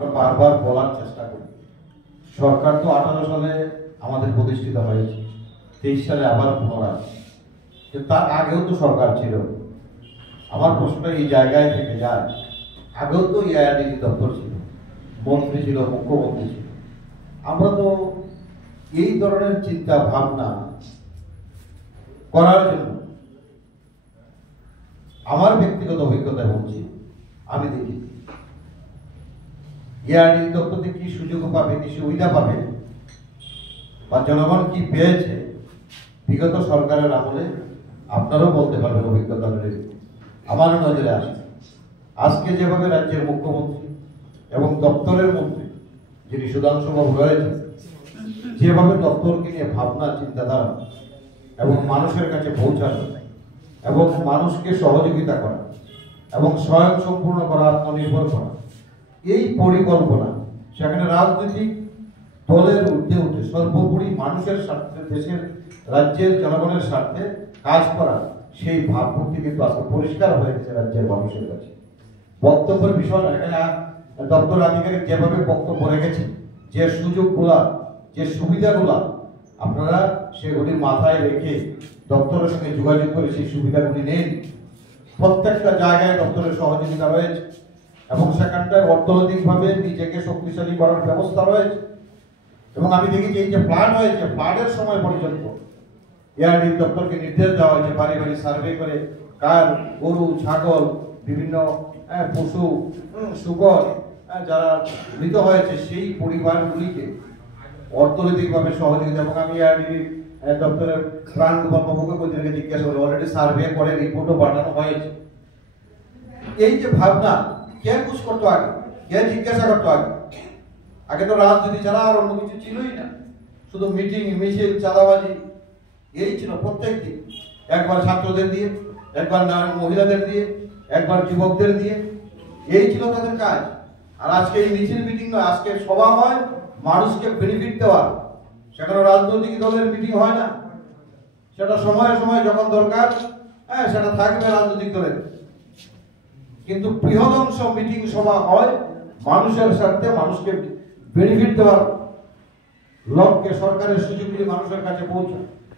বারবার বলার চেষ্টা করি, সরকার তো 18 সালে আমাদের প্রতিষ্ঠিত হয়েছে, 23 সালে আবার পুনরায়, কিন্তু তার আগেও তো সরকার ছিল। আমার প্রশ্নটা এই জায়গায় থেকে যায়, আগেও তো এআইআরডিটি দপ্তর ছিল, মন্ত্রী ছিল, মুখ্যমন্ত্রী ছিল। আমরা তো এই ধরনের চিন্তা ভাবনা করার জন্য, আমার ব্যক্তিগত অভিজ্ঞতা বলছি, আমি দেখি এআইআরডি দপ্তর থেকে কি সুযোগ পাবে, কি সুবিধা পাবে, বা জনগণ কি পেয়েছে বিগত সরকারের আমলে, আপনারাও বলতে পারবেন অভিজ্ঞতা মিলে। আমার নজরে আসে আজকে যেভাবে রাজ্যের মুখ্যমন্ত্রী এবং দপ্তরের মন্ত্রী যিনি সুধাংশু বাবু রয়েছে, যেভাবে দপ্তরকে নিয়ে ভাবনা, চিন্তাধারা এবং মানুষের কাছে পৌঁছানো এবং মানুষকে সহযোগিতা করা এবং স্বয়ংসম্পূর্ণ করা, আত্মনির্ভর করা, এই পরিকল্পনা, সেখানে রাজনৈতিক দলের ঊর্ধ্বে উঠে সর্বোপরি মানুষের স্বার্থে, দেশের রাজ্যের জনগণের স্বার্থে কাজ করা, সেই ভাবমূর্তি কিন্তু আজকে পরিষ্কার হয়ে গেছে রাজ্যের মানুষের কাছে। বক্তব্যের বিষয় না, এখানে দপ্তর আধিকারিক যেভাবে বক্তব্য রেখেছে, যে সুযোগগুলা, যে সুবিধাগুলা, আপনারা সেগুলি মাথায় রেখে দপ্তরের সঙ্গে যোগাযোগ করে সেই সুবিধাগুলি নেন। প্রত্যেকটা জায়গায় দপ্তরের সহযোগিতা রয়েছে এবং সেখানটায় অর্থনৈতিকভাবে নিজেকে শক্তিশালী করার ব্যবস্থা রয়েছে। এবং আমি দেখি এই যে ফ্লাড হয়েছে, ফ্লাডের সময় পর্যন্ত এআইআরডি দপ্তরকে নির্দেশ দেওয়া হয়েছে বাড়ি বাড়ি সার্ভে করে কার গরু, ছাগল, বিভিন্ন পশু, শুকর যারা মৃত হয়েছে সেই পরিবারগুলিকে অর্থনৈতিকভাবে সহযোগিতা। এবং আমি এআইআরডি দপ্তরের প্রাণ বাবুকে প্রতিদিনকে জিজ্ঞাসা করি, অলরেডি সার্ভে করে রিপোর্টও পাঠানো হয়েছে। এই যে ভাবনা, কে পুশ করতো আগে, কে জিজ্ঞাসা করতো আগে? আগে তো রাজনীতি ছাড়া আর অন্য কিছু ছিলই না, শুধু মিটিং, মিছিল, চাঁদাবাজি, এই ছিল প্রত্যেক দিন। একবার ছাত্রদের দিয়ে, একবার মহিলাদের দিয়ে, একবার যুবকদের দিয়ে, এই ছিল তাদের কাজ। আর আজকে এই মিছিল, মিটিং নয়, আজকে সভা হয় মানুষকে বেনিফিট দেওয়া। সেখানে রাজনৈতিক দলের মিটিং হয় না, সেটা সময়ে সময়ে যখন দরকার সেটা থাকবে রাজনৈতিক দলের, কিন্তু বৃহদংশ মিটিং, সভা হয় মানুষের স্বার্থে, মানুষকে বেনিফিট দেওয়ার লক্ষ্যে, সরকারের সুযোগগুলি মানুষের কাছে পৌঁছায়।